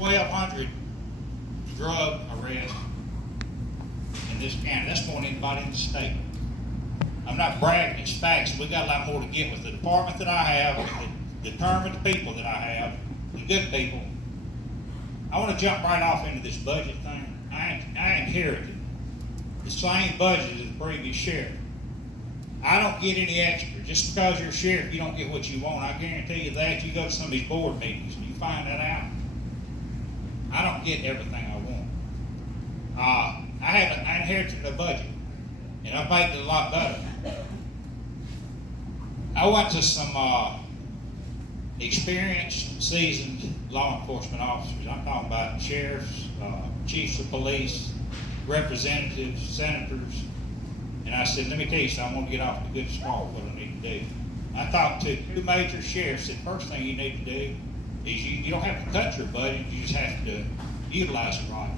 1,200 drug arrests in this county. That's more than anybody in the state. I'm not bragging, it's facts. We got a lot more to get with the department that I have, with the determined people that I have, the good people. I want to jump right off into this budget thing. I inherited the same budget as the previous sheriff. I don't get any extra. Just because you're a sheriff, you don't get what you want. I guarantee you that. You go to some of these board meetings and you find that out. I don't get everything I want. I inherited a budget, and I've made it a lot better. I went to some experienced, seasoned law enforcement officers. I'm talking about sheriffs, chiefs of police, representatives, senators. And I said, let me tell you something, I'm going to get off the good start what I need to do. I talked to two major sheriffs, and the first thing you need to do is you don't have to cut your budget, you just have to utilize it right.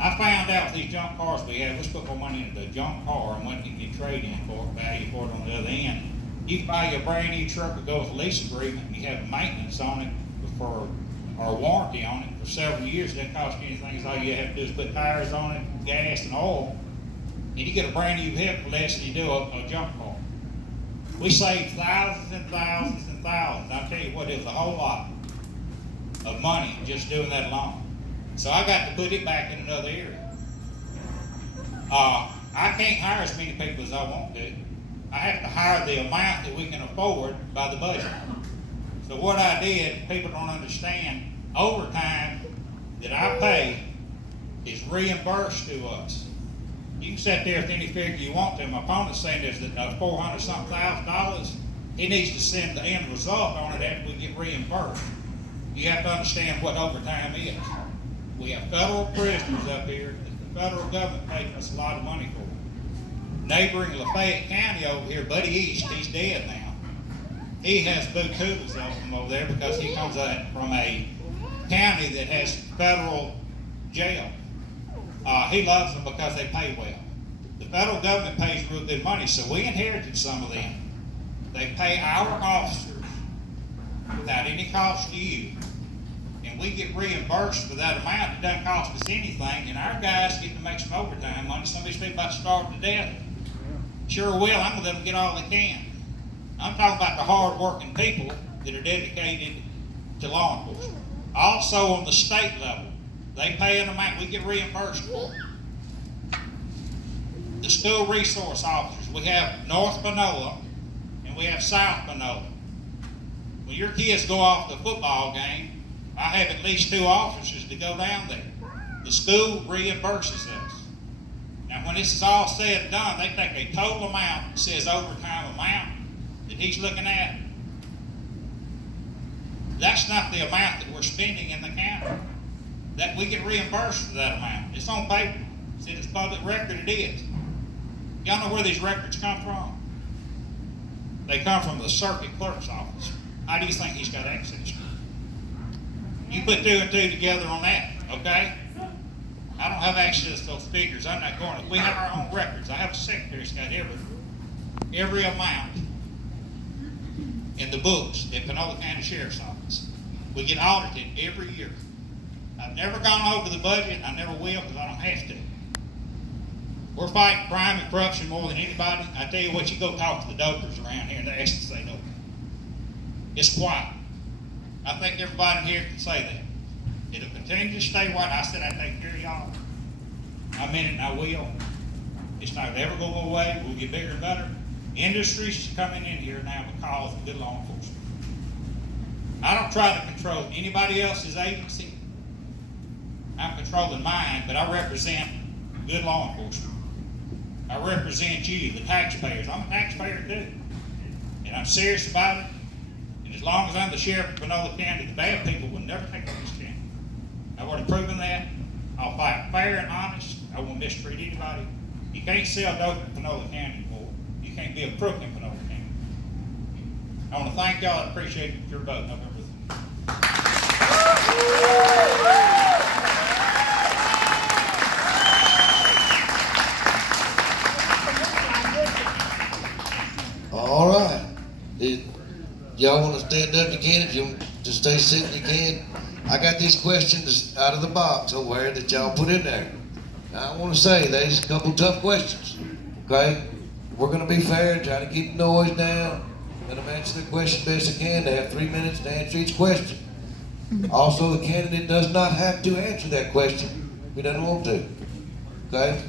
I found out with these junk cars we have, let's put more money into the junk car and what you can trade in for, value for it on the other end. You can buy you a brand new truck that goes with a lease agreement, and you have maintenance on it or warranty on it for several years. It doesn't cost you anything. All you have to do is put tires on it, gas and oil, and you get a brand new vehicle less than you do a junk car. We save thousands and thousands and thousands. I'll tell you what, it's a whole lot of money just doing that alone. So I got to put it back in another area. I can't hire as many people as I want to. I have to hire the amount that we can afford by the budget. So what I did, people don't understand, overtime that I pay is reimbursed to us. You can sit there with any figure you want to. My opponent's saying there's $400-something thousand. He needs to send the end result on it after we get reimbursed. You have to understand what overtime is. We have federal prisoners up here that the federal government pays us a lot of money for. Neighboring Lafayette County over here, Buddy East, he's dead now. He has boo-toodles of them over there because he comes from a county that has federal jail. He loves them because they pay well. The federal government pays real good money, so we inherited some of them. They pay our officers without any cost to you, and we get reimbursed for that amount. It doesn't cost us anything, and our guys get to make some overtime money. Some of these people about to starve to death. Sure will. I'm going to let them get all they can. I'm talking about the hard-working people that are dedicated to law enforcement. Also on the state level, they pay an amount, we get reimbursed for it. The school resource officers, we have North Panola and we have South Panola. When your kids go off to the football game, I have at least 2 officers to go down there. The school reimburses us. Now when this is all said and done, they take a total amount that says overtime amount that he's looking at. That's not the amount that we're spending in the county. That we get reimbursed for that amount. It's on paper. It's in its public record, it is. Y'all know where these records come from? They come from the circuit clerk's office. How do you think he's got access to it? You put 2 and 2 together on that, okay? I don't have access to those figures. I'm not going to. We have our own records. I have a secretary that's got every amount in the books at Panola County Sheriff's Office. We get audited every year. I've never gone over the budget. I never will because I don't have to. We're fighting crime and corruption more than anybody. I tell you what, you go talk to the dopers around here and they actually say no. It's quiet. I think everybody here can say that. It'll continue to stay white. I said I take care of y'all. I meant it and I will. It's not ever going to go away. We'll get bigger and better. Industries coming in here now because of good law enforcement. I don't try to control anybody else's agency. I'm controlling mine, but I represent good law enforcement. I represent you, the taxpayers. I'm a taxpayer too. And I'm serious about it. And as long as I'm the sheriff of Panola County, the bad people will never take over this county. I've already proven that. I'll fight fair and honest. I won't mistreat anybody. You can't sell dope in Panola County anymore. You can't be a crook in Panola County. I want to thank y'all and appreciate your vote November 3rd. All right. Y'all want to stand up again? If you want to stay sitting, you can. I got these questions out of the box over there that y'all put in there. Now, I want to say there's a couple tough questions, okay? We're going to be fair and try to keep the noise down. Let them answer the question best they can. They have 3 minutes to answer each question. Also, the candidate does not have to answer that question if he doesn't want to, okay?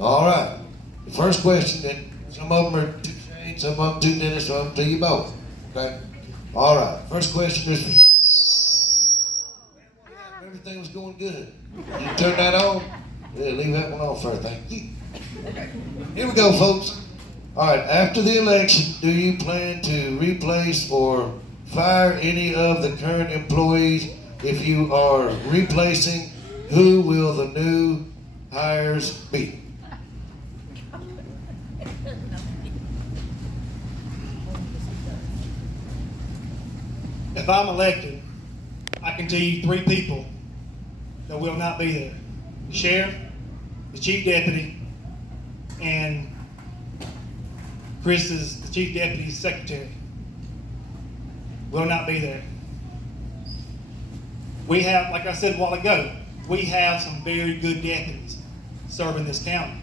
All right. The first question, and some of them are to Shane, some of them to Dennis, some of them to you both, okay? All right. First question is, everything was going good. You turn that on? Yeah, leave that one on first, thank you. Here we go, folks. All right, after the election, do you plan to replace or fire any of the current employees? If you are replacing, who will the new hires be? If I'm elected, I can tell you 3 people that will not be there. The sheriff, the chief deputy, and Chris is the chief deputy's secretary. Will not be there. We have, like I said a while ago, we have some very good deputies serving this county.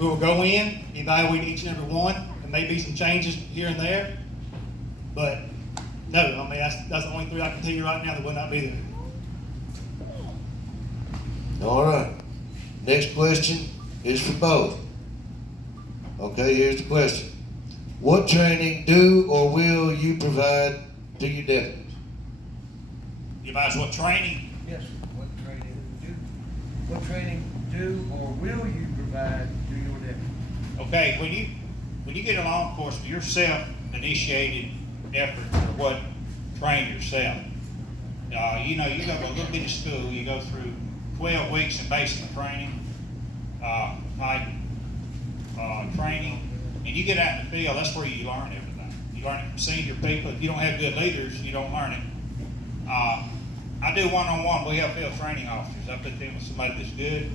We will go in, evaluate each and every one, and maybe some changes here and there, but no, I mean, that's the only 3 I can tell you right now that will not be there. All right. Next question is for both. Okay, here's the question. What training do or will you provide to your deputies? You advise what training? Yes, what training do or will you provide to your deputies? Okay, when you get a law enforcement, your self-initiated effort for what train yourself. You know, you go to a little bit of school, you go through 12 weeks in basic training, type training, and you get out in the field, that's where you learn everything. You learn it from senior people. If you don't have good leaders, you don't learn it. I do one-on-one, we have field training officers. I put them with somebody that's good.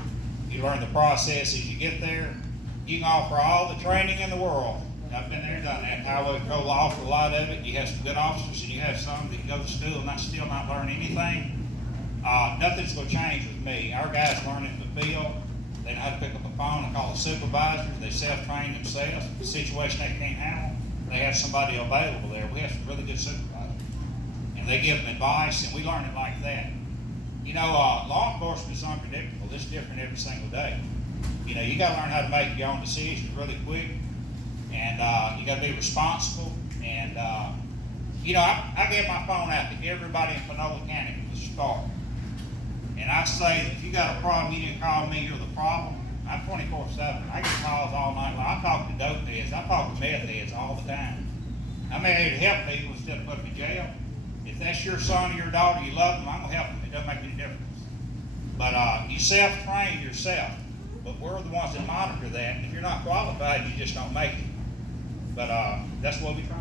You learn the process as you get there. You can offer all the training in the world. I've been there and done that. Highway patrol offer a lot of it. You have some good officers, and you have some that go to school and still not learn anything. Nothing's going to change with me. Our guys learn in the field. They know how to pick up a phone and call a supervisor. They self-train themselves. The situation they can't handle, they have somebody available there. We have some really good supervisors. And they give them advice, and we learn it like that. You know, law enforcement is unpredictable. It's different every single day. You know, you got to learn how to make your own decisions really quick. And you got to be responsible. And, you know, I get my phone out to everybody in Panola County from the start. And I say that if you got a problem, you didn't call me, you're the problem. I'm 24/7. I get calls all night long. I talk to dope heads. I talk to meth heads all the time. I'm here to help people instead of putting them in jail. If that's your son or your daughter, you love them, I'm going to help them. It doesn't make any difference. But you self-train yourself. But we're the ones that monitor that. And if you're not qualified, you just don't make it. But that's what we try.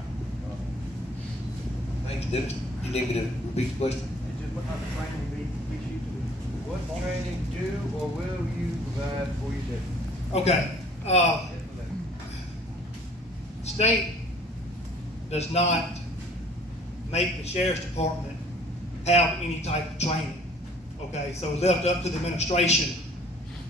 Thanks, Dennis. You need me to repeat the question? And just what type of training we get you to do? What training do or will you provide for your deputies? Okay. State does not make the sheriff's department have any type of training. Okay, so it's left up to the administration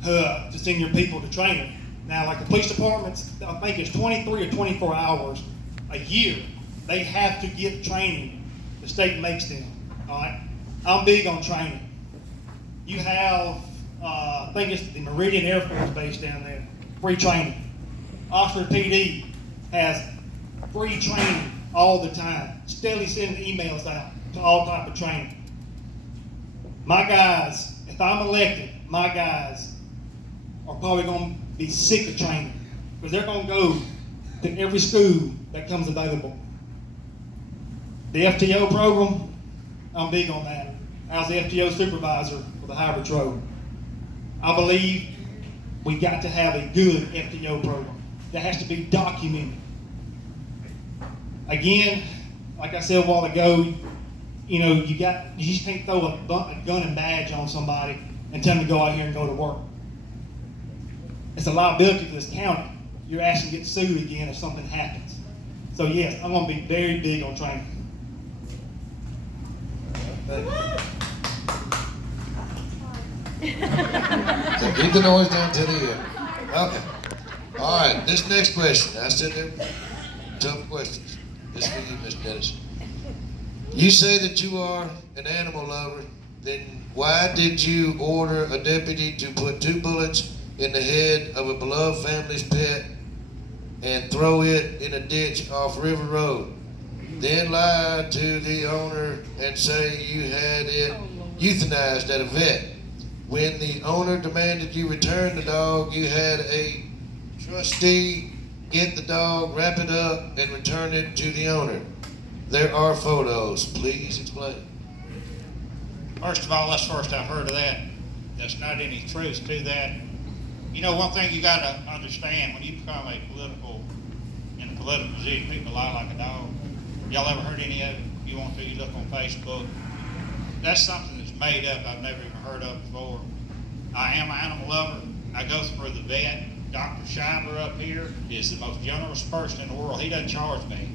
to send your people to train them. Now, like the police departments, I think it's 23 or 24 hours a year. They have to get training. The state makes them. All right, I'm big on training. You have, I think it's the Meridian Air Force Base down there, free training. Oxford PD has free training all the time, steadily sending emails out to all type of training. My guys, if I'm elected, my guys are probably going to be sick of training because they're going to go to every school that comes available. The FTO program, I'm big on that. I was the FTO supervisor for the Highway Patrol. I believe we got to have a good FTO program that has to be documented. Again, like I said a while ago, you know, you just can't throw a gun and badge on somebody and tell them to go out here and go to work. It's a liability for this county. You're asking to get sued again if something happens. So yes, I'm going to be very big on training. So keep the noise down till the end. Okay. All right, this next question. I said they're tough questions. This is for you, Miss Dennis. You say that you are an animal lover. Then why did you order a deputy to put 2 bullets in the head of a beloved family's pet and throw it in a ditch off River Road? Then lie to the owner and say you had it euthanized at a vet. When the owner demanded you return the dog, you had a trustee get the dog, wrap it up, and return it to the owner. There are photos. Please explain. First of all, that's the first I've heard of that. There's not any truth to that. You know, one thing you gotta understand, when you become in a political position, people lie like a dog. Y'all ever heard any of it? If you want to, you look on Facebook. That's something that's made up I've never even heard of before. I am an animal lover. I go through the vet. Dr. Schuyler up here is the most generous person in the world. He doesn't charge me.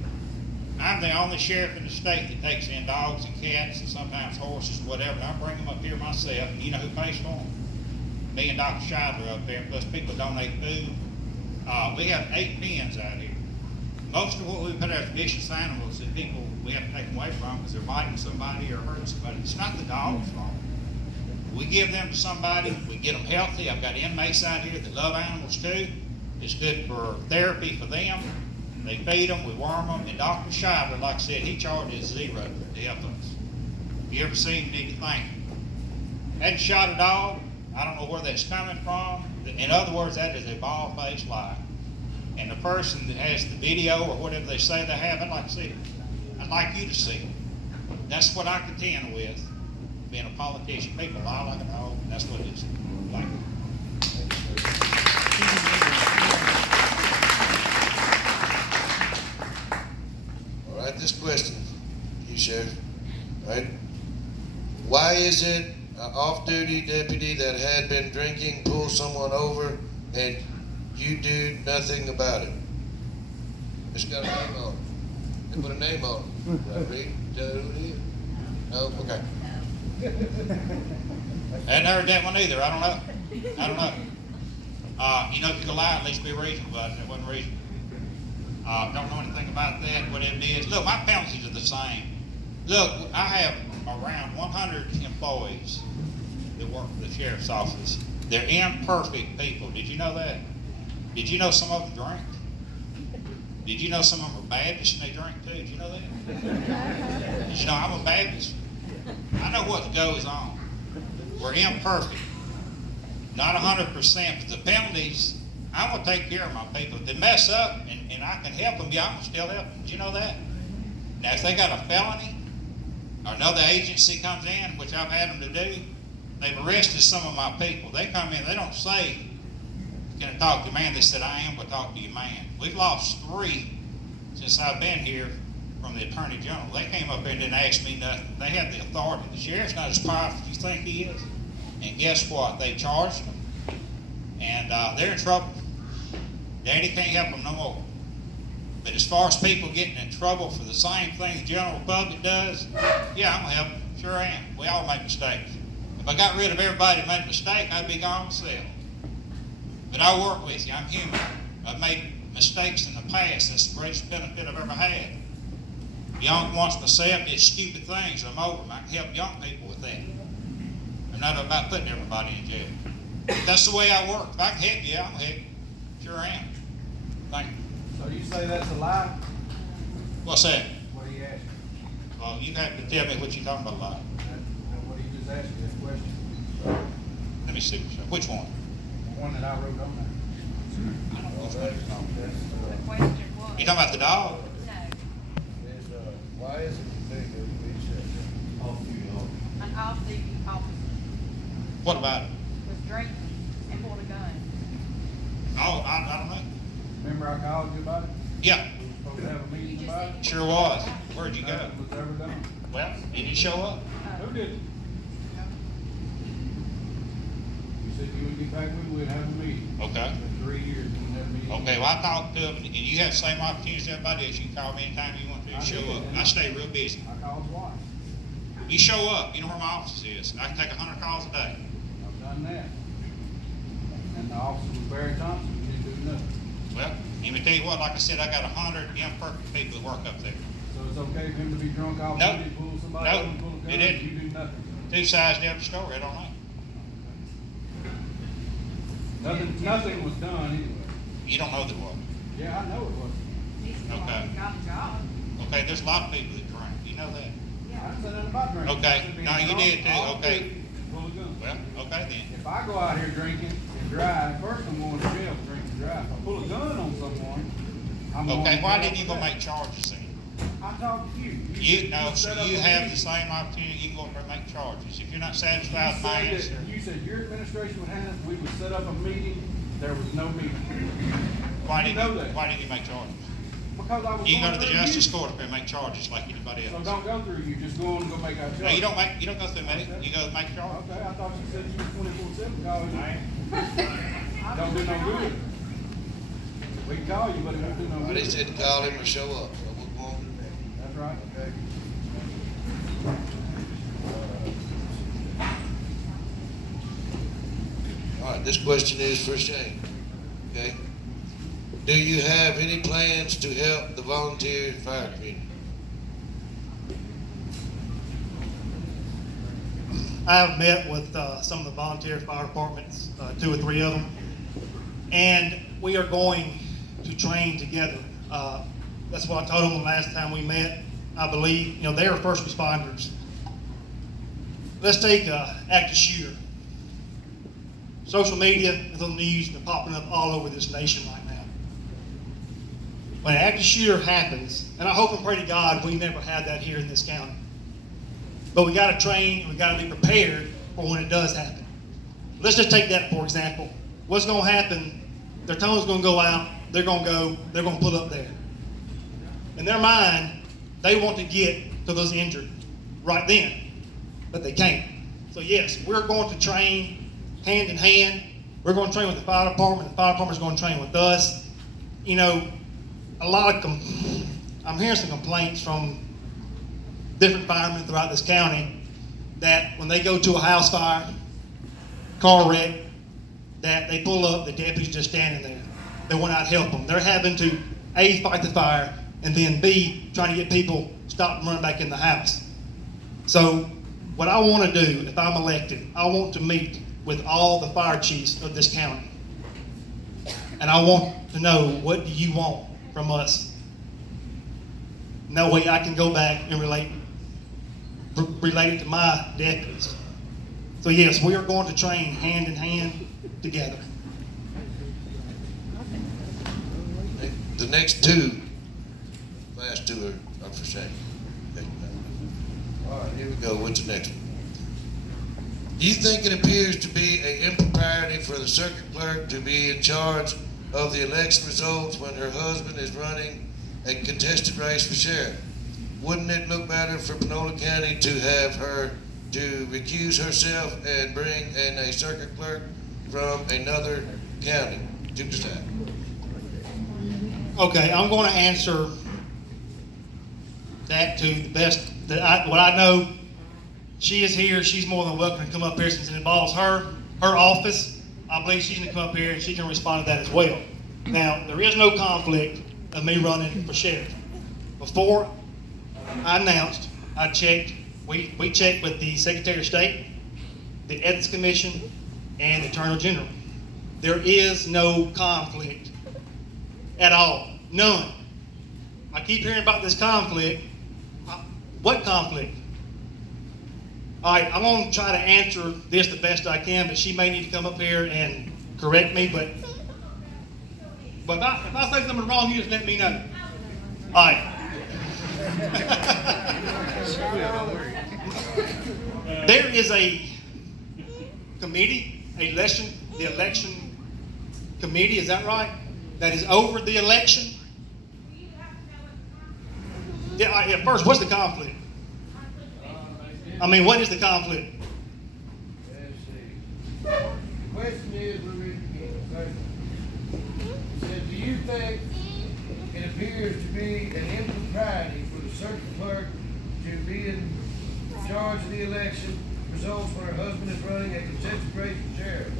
I'm the only sheriff in the state that takes in dogs and cats and sometimes horses or whatever. And I bring them up here myself. And you know who pays for them? Me and Dr. Schuyler up there. Plus people donate food. We have 8 pens out here. Most of what we put out vicious animals that people we have to take them away from because they're biting somebody or hurting somebody. It's not the dog's fault. We give them to somebody, we get them healthy. I've got inmates out here that love animals too. It's good for therapy for them. They feed them, we worm them, and Dr. Schuyler, like I said, he charges $0 to help us. If you ever seen him, you need to thank him. Hadn't shot a dog. I don't know where that's coming from. In other words, that is a bald-faced lie. And the person that has the video or whatever they say they have, I'd like to see it. I'd like you to see it. That's what I contend with, being a politician. People lie like a dog, and that's what it is. Like, All right, this question, you Sheriff. All right. Why is it an off-duty deputy that had been drinking pulls someone over and you do nothing about it? It's got a name on it. They put a name on it. Did I read? Tell who it is? No? Okay. I hadn't heard that one either. I don't know. You know, if you can lie, at least be reasonable about it. It wasn't reasonable. Don't know anything about that, whatever it is. Look, my penalties are the same. Look, I have around 100 employees that work for the sheriff's office. They're imperfect people. Did you know that? Did you know some of them drink? Did you know some of them are Baptists and they drink too? Did you know that? Did you know I'm a Baptist? I know what goes on. We're imperfect. Not 100%, but the penalties, I'm going to take care of my people. If they mess up and I can help them, yeah, I'm going to still help them. Did you know that? Now, if they got a felony, or another agency comes in, which I've had them to do, they've arrested some of my people. They come in, they don't say, can I talk to you, man? They said, I am going to talk to you, man. We've lost 3 since I've been here from the Attorney General. They came up here and didn't ask me nothing. They have the authority. The sheriff's not as powerful as you think he is. And guess what? They charged them. And they're in trouble. Daddy can't help them no more. But as far as people getting in trouble for the same thing the general public does, yeah, I'm going to help them. Sure am. We all make mistakes. If I got rid of everybody that made a mistake, I'd be gone myself. But I work with you. I'm human. I've made mistakes in the past. That's the greatest benefit I've ever had. Young wants myself, did stupid things. I'm over them. I can help young people with that. I'm not about putting everybody in jail. But that's the way I work. If I can help you, I'm going to help you. Sure am. Thank you. So you say that's a lie? What's that? What are you asking? Well, you have to tell me what you're talking about, lie. What are you just asking that question? Let me see. Which one? The one that I wrote on there. I don't know which one you're talking about. The question was. You talking about the dog? No, Is, why is it you think that we should off-duty officer? an off-duty officer What about it? was drinking and pulled a gun. Oh, I don't know. Remember I called you about it? Yeah, We were supposed to have a meeting about it? sure was. Where'd you go? Nothing was ever done. Well, did you show up? Who did it? You said you would get back with me, we'd have a meeting. Okay. For 3 years, we didn't have a meeting. Okay, well, I talked to them, and you have the same opportunity as everybody else. You can call me anytime you want to show up. I stay real busy. I called twice. You show up, you know where my office is. I can take 100 calls a day. I've done that. And the officer was Barry Thompson, he didn't do nothing. Well, let me tell you what, like I said, I got 100 young perfect people that work up there. So it's okay for him to be drunk off Nope. duty, pull somebody Nope. over and pull a gun, It didn't. you do nothing? Two sides to every story, I don't know. Nothing was done anyway. You don't know the world. Yeah, I know it wasn't. He's the one Okay. who got the job. Okay, there's a lot of people that drink, you know that. I didn't say nothing about drinking. Okay. I said being No, you drunk did too. off Okay. duty, pull a gun. Well, okay then. If I go out here drinking and drive, first I'm going to jail for drinking and drive. If I pull a gun on someone, I'm going to Okay, jail why for didn't you go that. make charges then? I talked to you. You, no, set so up you a have the meeting. same opportunity, you can go up there and make charges. If you're not satisfied with You my said that- answer, You said your administration would handle, we would set up a meeting, there was no meeting. why You know didn't, that. why didn't you make charges? Because I was You can go going to the through justice you. court up there and make charges like anybody So else. don't go through you, just go on and go make our charge. No, you don't go through me, you go make charges. Okay, I thought you said you was 24/7 calling you. Don't do no good. We can call you, but it won't do no Well, good. they said to call him or show up, so we're going to do that. That's right. Okay. All right, this question is for Shane, okay? Do you have any plans to help the volunteer fire community? I have met with some of the volunteer fire departments, 2 or 3 of them, and we are going to train together. That's what I told them the last time we met. I believe, you know, they are first responders. Let's take active shooter. Social media is on the news and they're popping up all over this nation right now. When an active shooter happens, and I hope and pray to God we never have that here in this county. But we got to train and we got to be prepared for when it does happen. Let's just take that for example. What's going to happen? Their tone's going to go out. They're going to pull up there. In their mind, they want to get to those injured right then, but they can't. So yes, we're going to train hand in hand. We're going to train with the fire department. The fire department is going to train with us. You know, I'm hearing some complaints from different firemen throughout this county that when they go to a house fire, car wreck, that they pull up, the deputy's just standing there. They want out to help them. They're having to A, fight the fire, and then B, trying to get people stopped from running back in the house. So what I want to do, if I'm elected, I want to meet with all the fire chiefs of this county. And I want to know, what do you want from us? And that way I can go back and relate it to my deputies. So yes, we are going to train hand in hand together. The next last two are for Shane. Okay. All right, here we go. What's the next one? Do you think it appears to be an impropriety for the circuit clerk to be in charge of the election results when her husband is running a contested race for sheriff? Wouldn't it look better for Panola County to have her to recuse herself and bring in a circuit clerk from another county to decide? Okay, I'm going to answer that to the best that what I know. She is here. She's more than welcome to come up here since it involves her office. I believe she's going to come up here and she can respond to that as well. Now, there is no conflict of me running for sheriff. Before I announced, I checked. We checked with the Secretary of State, the Ethics Commission, and the Attorney General. There is no conflict at all. None. I keep hearing about this conflict. What conflict? All right, I'm going to try to answer this the best I can, but she may need to come up here and correct me. But if I say something wrong, you just let me know. All right. There is a committee, the election committee, is that right? That is over the election. Yeah, first, what's the conflict? I mean, what is the conflict? Let's see. The question is, we're reading again. It said, do you think it appears to be an impropriety for the circuit clerk to be in in charge of the election results when her husband is running a contested race for sheriff?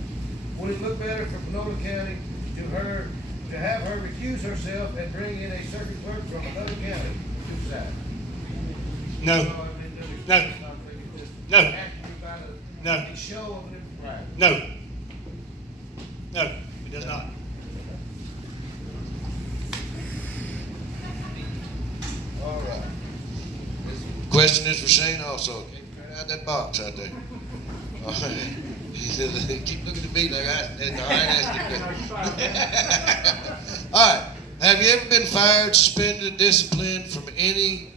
Would it look better for Panola County to have her recuse herself and bring in a circuit clerk from another county to decide? No, no, no, no. A show of an impropriety. no. No, it does not. All right. This question is for Shane also. Turn out that box out there. All right. He said, keep looking at me like I ain't asked him. All right. Have you ever been fired, suspended, disciplined from any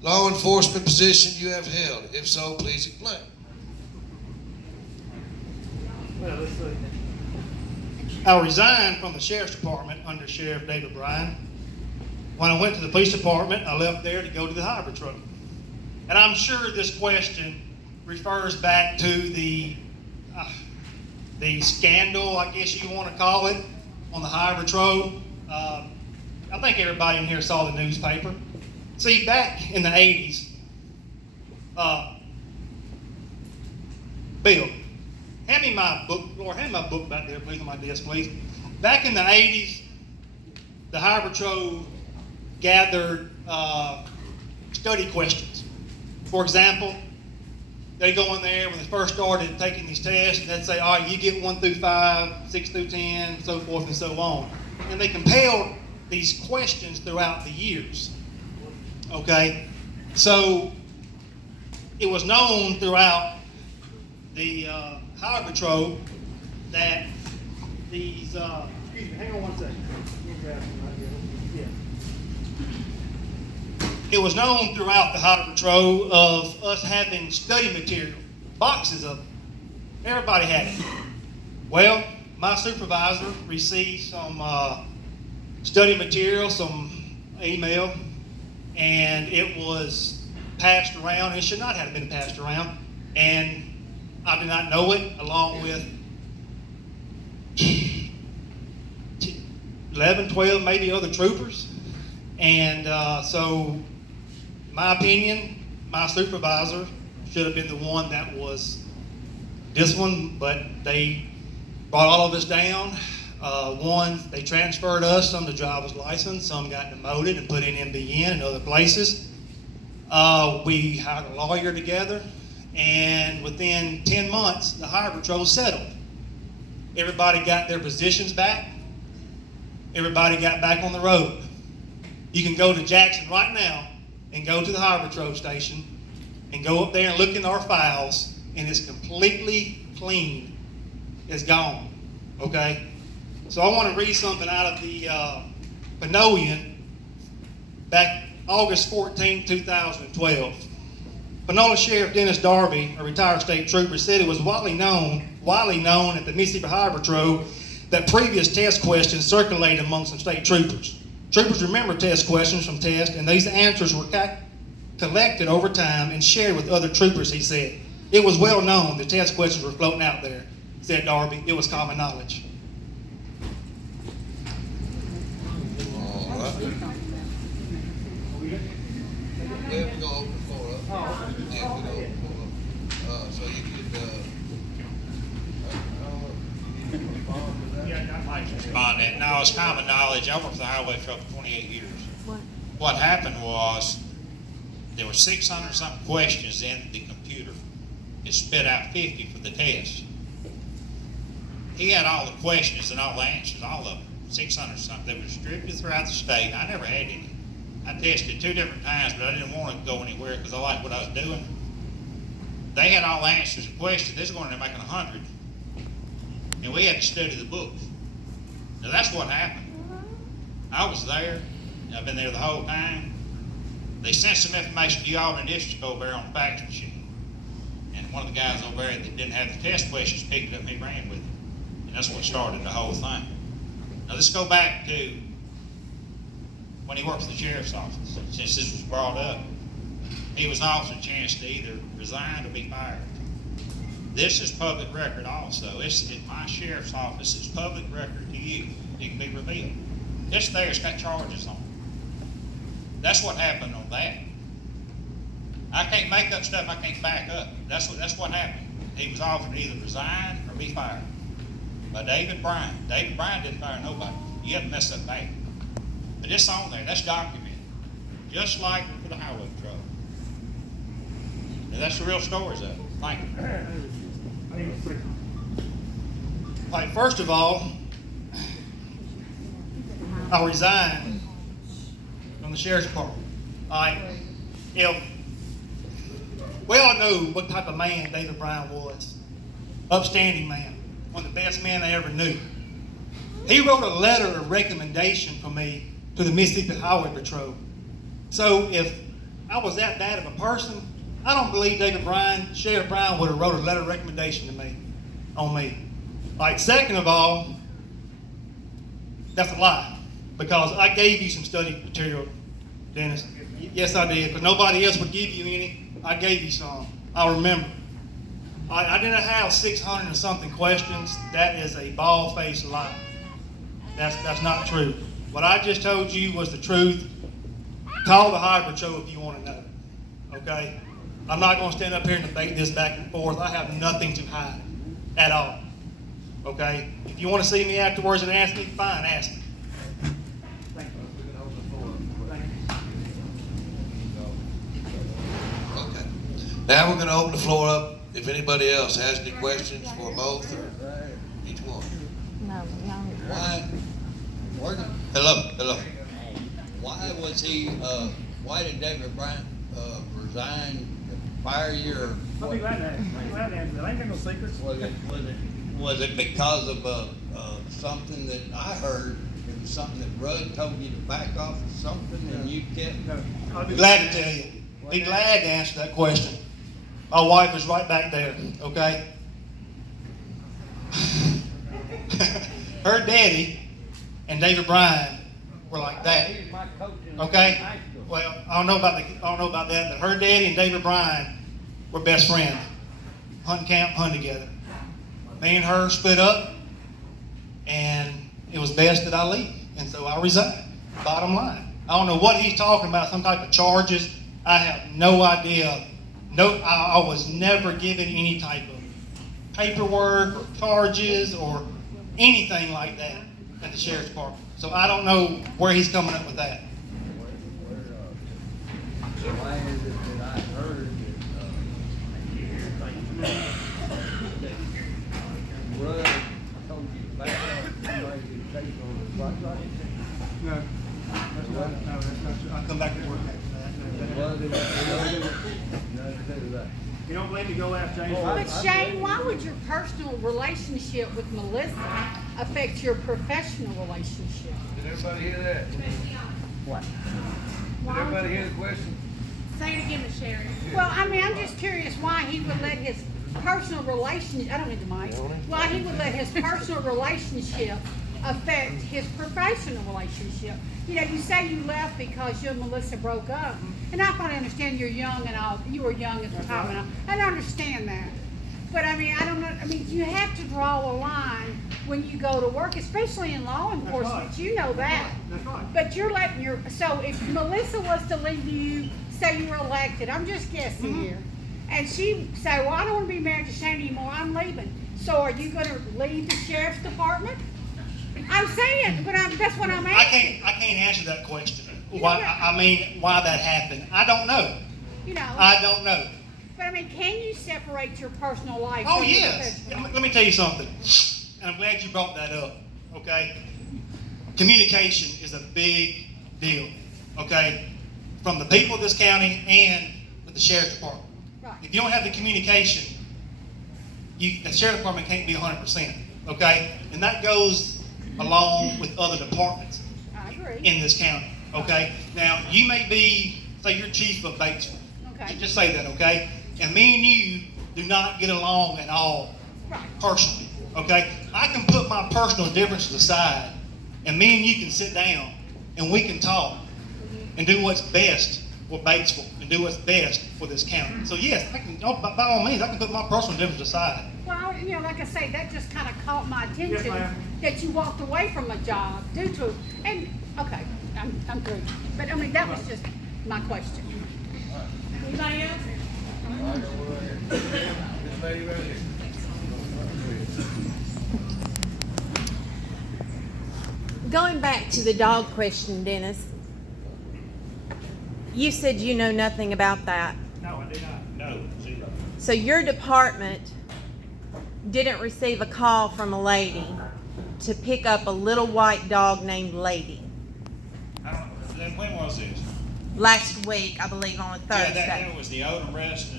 law enforcement position you have held? If so, please explain. Well, let's see. I resigned from the sheriff's department under Sheriff David Bryan. When I went to the police department, I left there to go to the highway patrol. And I'm sure this question refers back to the scandal, I guess you want to call it, on the highway patrol. I think everybody in here saw the newspaper. See, back in the 80s, Bill, hand me my book, Lord, hand me my book back there, please, on my desk, please. Back in the 80s, the highway patrol gathered study questions. For example, they go in there when they first started taking these tests, and they'd say, all right, you get 1 through 5, 6 through 10, so forth and so on. And they compiled these questions throughout the years. Okay? So it was known throughout the highway patrol that these, excuse me, hang on 1 second. Let me grab some right here. Yeah. It was known throughout the highway patrol of us having study material, boxes of it. Everybody had it. Well, my supervisor received some study material, some email, and it was passed around. It should not have been passed around, and I did not know it, along with 11, 12, maybe other troopers. And so, in my opinion, my supervisor should have been the one that was this one, but they brought all of us down. One, they transferred us, some to driver's license, some got demoted and put in MBN and other places. We hired a lawyer together, and within 10 months, the highway patrol settled. Everybody got their positions back. Everybody got back on the road. You can go to Jackson right now and go to the highway patrol station and go up there and look in our files, and it's completely clean. It's gone. Okay? So I want to read something out of the Panoian back August 14, 2012. Panola Sheriff Dennis Darby, a retired state trooper, said it was widely known at the Mississippi Highway Patrol that previous test questions circulated among some state troopers. Troopers remember test questions from tests, and these answers were collected over time and shared with other troopers, he said. It was well known the test questions were floating out there, said Darby. It was common knowledge. All right. Yeah, we're gonna open the floor up. Yeah, we're gonna open the floor up. So you could, Respond that. No, it's common knowledge. I worked for the highway patrol for 28 years. What happened was there were 600 something questions in the computer. It spit out 50 for the test. He had all the questions and all the answers, all of them, 600 something. They were distributed throughout the state. I never had any. I tested 2 different times, but I didn't want to go anywhere because I liked what I was doing. They had all the answers and questions. They was going to making 100. And we had to study the books. Now that's what happened. I was there. I've been there the whole time. They sent some information to the Auburn district over there on the fax machine. And one of the guys over there that didn't have the test questions picked it up and he ran with it. And that's what started the whole thing. Now let's go back to when he worked for the sheriff's office. Since this was brought up, he was offered a chance to either resign or be fired. This is public record also. It's in my sheriff's office. It's public record to you. It can be revealed. It's there. It's got charges on it. That's what happened on that. I can't make up stuff I can't back up. That's what happened. He was offered to either resign or be fired by David Bryan. David Bryan didn't fire nobody. You haven't messed up bad. But it's on there. That's documented. Just like for the highway patrol. And that's the real stories of it. Thank you. Like, first of all, I resigned from the sheriff's department. All right, we all know what type of man David Bryan was. Upstanding man, one of the best men I ever knew. He wrote a letter of recommendation for me to the Mississippi Highway Patrol. So if I was that bad of a person, I don't believe Sheriff Bryan would have wrote a letter of recommendation to me, on me. Like, second of all, that's a lie, because I gave you some study material, Dennis. Yes, I did, because nobody else would give you any. I gave you some. I remember. I didn't have 600 and something questions. That is a bald-faced lie. That's not true. What I just told you was the truth. Call the Highway Patrol if you want to know. Okay? I'm not going to stand up here and debate this back and forth. I have nothing to hide at all. Okay? If you want to see me afterwards and ask me, fine, ask me. Okay. Now we're gonna open the floor up. If anybody else has any questions for both or each one. Hello. Why was he, why did David Bryant, resign, fire you, or? I'll be glad to answer that. I ain't got no secrets. Was it because of, something that I heard, it was something that Rudd told you to back off of something and you kept? No, I'll be glad to tell you. Be glad to answer that question. My wife is right back there, okay? Her daddy and David Bryan were like that. He was my coach in Okay? high school. Well, I don't know about that, but her daddy and David Bryan were best friends. Hunting camp, hunting together. Me and her split up, and it was best that I leave. And so I resigned. Bottom line. I don't know what he's talking about, some type of charges. I have no idea. No, I was never given any type of paperwork or charges or anything like that at the sheriff's department. So I don't know where he's coming up with that. Why is it that I heard that Rudd told you to back off somebody to take on the spotlight? No, that's not true. I'll come back and work after that. You don't believe me, go ask James. But Shane, why would your personal relationship with Melissa affect your professional relationship? Did everybody hear that? What? Did everybody hear the question? Say it again, Ms. Sherry. Well, I mean, I'm just curious why he would let his personal relationship, I don't need the mic, why he would let his personal relationship affect his professional relationship. You know, you say you left because you and Melissa broke up, and I can understand you're young and all, you were young at the time, and I understand that. But I mean, I don't know, I mean, you have to draw a line when you go to work, especially in law enforcement, right. you know that. That's right. But you're letting your, so if Melissa was to leave you, say you were elected, I'm just guessing here, and she say, well, I don't want to be married to Shane anymore, I'm leaving. So are you gonna leave the sheriff's department? I'm saying, but that's what I'm asking. I can't answer that question. Why that happened. I don't know. You know, I don't know. but I mean, can you separate your personal life Oh from your yes. professional? Let me tell you something. And I'm glad you brought that up. Okay? Communication is a big deal. Okay? From the people of this county and with the sheriff's department. Right. If you don't have the communication, the sheriff's department can't be 100%. Okay? And that goes along with other departments I agree. in this county. Okay? Now, you may be, say you're chief of Batesville. Okay. Just say that, okay? And me and you do not get along at all Right. personally, okay? I can put my personal differences aside, and me and you can sit down, and we can talk, and do what's best for Batesville, and do what's best for this county. So yes, I can, by all means, I can put my personal differences aside. Well, you know, like I say, that just kind of caught my attention ma'am. that you walked away from a job due to, and okay, I'm through. But I mean, that was just my question. Anybody else? This lady right here. Going back to the dog question, Dennis, you said you know nothing about that. No, I did not. No, zero. So your department didn't receive a call from a lady to pick up a little white dog named Lady. I don't, then when was this? Last week, I believe on a Yeah, Thursday. that was the odor arrest,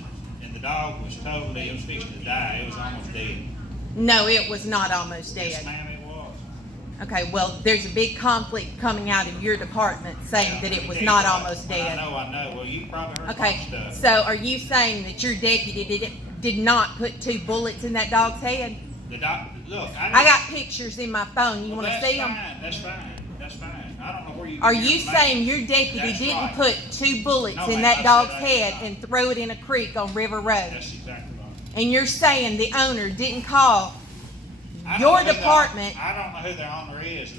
and the dog was totally, it was fixing to die. It was almost dead. No, it was not almost Yes, dead. ma'am, it was. Okay, well, there's a big conflict coming out of your department saying that it was not almost dead. I know. Well, you probably heard Okay, some stuff. so are you saying that your deputy did not put 2 bullets in that dog's head? The doc, look, I got pictures in my phone. You want to see them? That's fine. I don't know where you. Are get you your saying information. your deputy That's didn't right. put 2 bullets No, in ma'am, that I dog's said I did head not. and throw it in a creek on River Road? That's exactly right. And you're saying the owner didn't call I don't your know who the- department? I don't know who their owner is.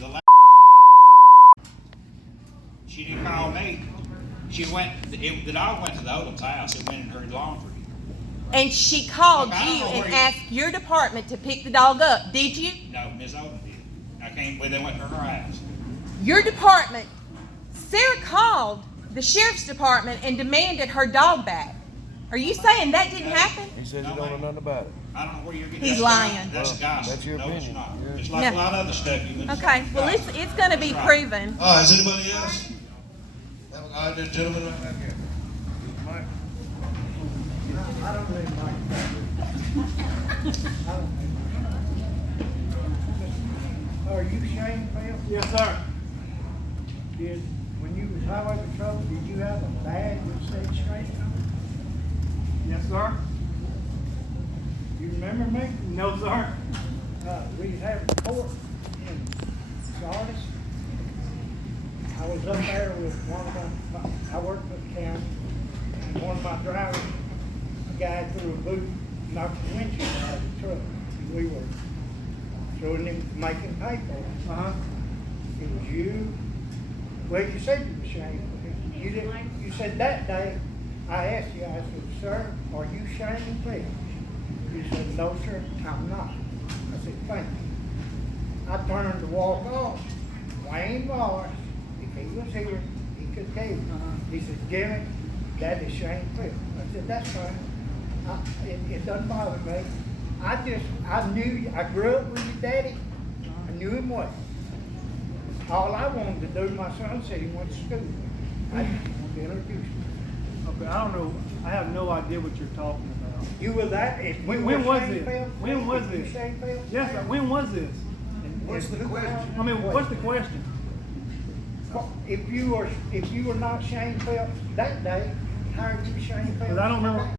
She didn't call me. The dog went to the Odom's house and went in her laundry. And she called Look, I don't you know and where you- asked your department to pick the dog up, did you? No, Ms. Odom did. I can't believe they went to her house. Your department, Sarah called the sheriff's department and demanded her dog back. Are you saying that didn't happen? He says No, he don't know ma'am. nothing about it. I don't know where you're getting. He's that's lying. gossip. That's Well, gossip. that's your No, it's opinion. not. Yeah. It's like No. a lot of other stuff you've been. Okay, well, it's going to be proven. All right, is anybody else? All right, then, gentlemen, right back here. Mike? I don't really like that. I don't really like that. Are you Shane Phelps? Yes, sir. Did, when you was highway patrol, did you have a badge that said Shane? Yes, sir. You remember me? No, sir. We was having court in Sardis. I was up there with one of I worked for the county, and one of my drivers, a guy threw a boot, knocked the windshield out of the truck. And we were showing him, making pay for it. Uh-huh. It was you. Well, you said you were Shane. You didn't. You said that day. I asked you. I said, "Sir, are you Shane Phelps?" You said, "No, sir, I'm not." I said, "Thank you." I turned to walk off. Wayne Morris, if he was here, he could tell you. He said, "Jimmy, that is Shane Phelps." I said, "That's fine. It doesn't bother me. I knew you. I grew up with your daddy. I knew him well. All I wanted to do, my son said he went to school. I just wanted to introduce him. Okay, I don't know. I have no idea what you're talking about. You were that, if you When were was Shane this? Phelps, When was if you this? Shane Phelps? Yes, sir. When was this? What's the question? I mean, what's the question? If you were not Shane Phelps that day, how are you Shane Phelps? Because I don't remember. today?